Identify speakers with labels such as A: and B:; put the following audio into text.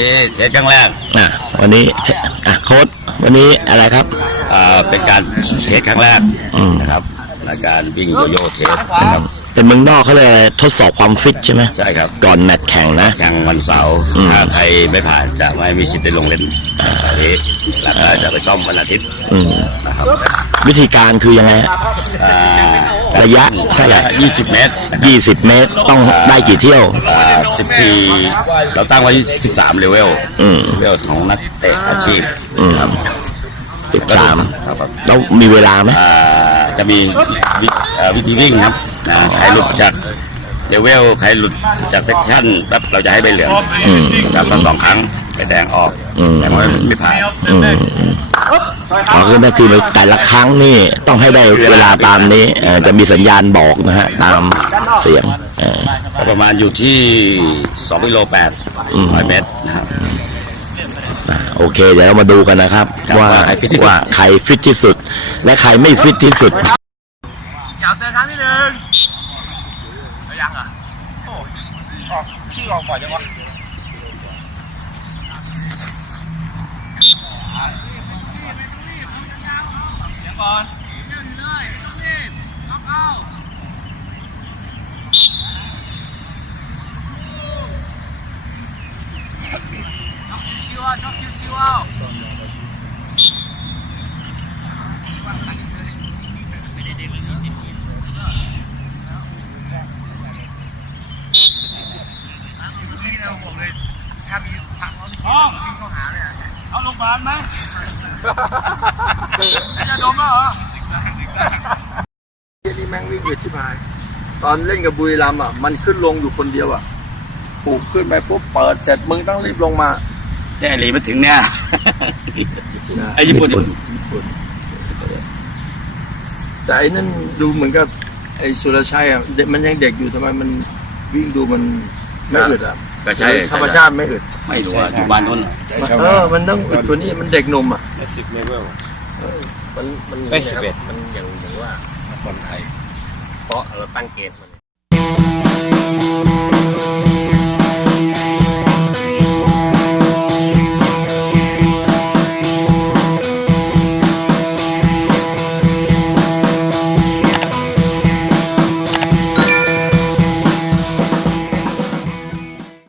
A: นี่เทสครั้งแรก
B: อะวันนี้อะโค้ดวันนี้อะไรครับ
A: อ่าเป็นการเทสครั้งแรก
B: อืม
A: นะครับในการวิ่งโยโย่เทสนะครับ
B: แต่เมืองนอกเขาเรียกอะไรทดสอบความฟิตใช่ไหม
A: ใช่ครับ
B: ก่อนแมตช์แข่งนะ
A: แข่งวันเสาร์
B: อืม
A: ถ้าใครไม่ผ่านจะไม่มีสิทธิ์ได้ลงเล่นเสาร์นี้แล้วก็จะไปซ่อมวันอาทิตย์
B: อืม
A: นะครับ
B: วิธีการคือยังไงฮะ
A: อ่า
B: ระยะเท่าไหร่
A: 20 เมตรนะครับ
B: ยี่สิบเมตรต้องได้กี่เที่ยว
A: อ่า14 เราตั้งไว้ 13 เลเวล
B: อืม
A: เลเวลของนักเตะอาชีพ
B: อืม
A: ครับ
B: สิบสาม
A: ครับครับ
B: แล้วมีเวลาไหม
A: อ่าจะมีวิเอ่อวิธีวิ่งครับอ่าใครหลุดจากเลเวลใครหลุดจากเซกชั่นปั๊บเราจะให้ใบเหลือง
B: อืม
A: นะครับทั้งสองครั้งไปแดงออก
B: อืม
A: แต่ว่าไม่ผ่าน
B: อืม อืมอ๋อคือนั่นคือแต่ละครั้งนี่ต้องให้ได้เวลาตามนี้เอ่อจะมีสัญญาณบอกนะฮะตามเสียงเออ
A: ก็ประมาณอยู่ที่2กิโล8
B: อืม
A: ร้อยเมตรนะครับ
B: อะโอเค เดี๋ยวเรามาดูกันนะครับ
A: ครับ
B: ว่า
A: ว่าใครฟิตที่สุด
B: ว่าใครฟิตที่สุด และใครไม่ฟิตที่สุด
C: อยากเตือนครั้งที่หนึ่งแล้วยังอะโอ้ออกชื่อออกก่อนจังวะเสียงก่อนชิวๆอะชอบชิวๆอะ นี่นะผม เลยถ้ามีผักเขาวิ่งเข้าหาเลยเอาโรงพยาบาลไหมจะดมแล้วเหรอ
D: เหี้ยนี่แม่งวิ่งอืดชิบหาย ตอนเล่นกับบุรีรัมย์อะ มันขึ้นลงอยู่คนเดียวอะ ปลูกขึ้นไปปุ๊บเปิดเสร็จมึงต้องรีบลงมา
A: เนี่ยหลีมาถึงเนี่ยไอ้ญี่ปุ่น
D: แต่ไอ้นั่นดูเหมือนกับไอ้สุรชัยอะเด็กมันยังเด็กอยู่ทำไมมันวิ่งดูมันไม่อึดอะ
A: ก็ใช่
D: ธรรมชาติไม่อึด
A: ไม่รู้ว่าอยู่บ้านนู้น
D: เออมันต้องอึดกว่านี้มันเด็กหนุ่มอะ
C: สิบเลเวล
D: มันมัน
C: ไม่11
D: มันอย่างอย่างว่าคนไทยเพราะเราตั้งเกณฑ์มัน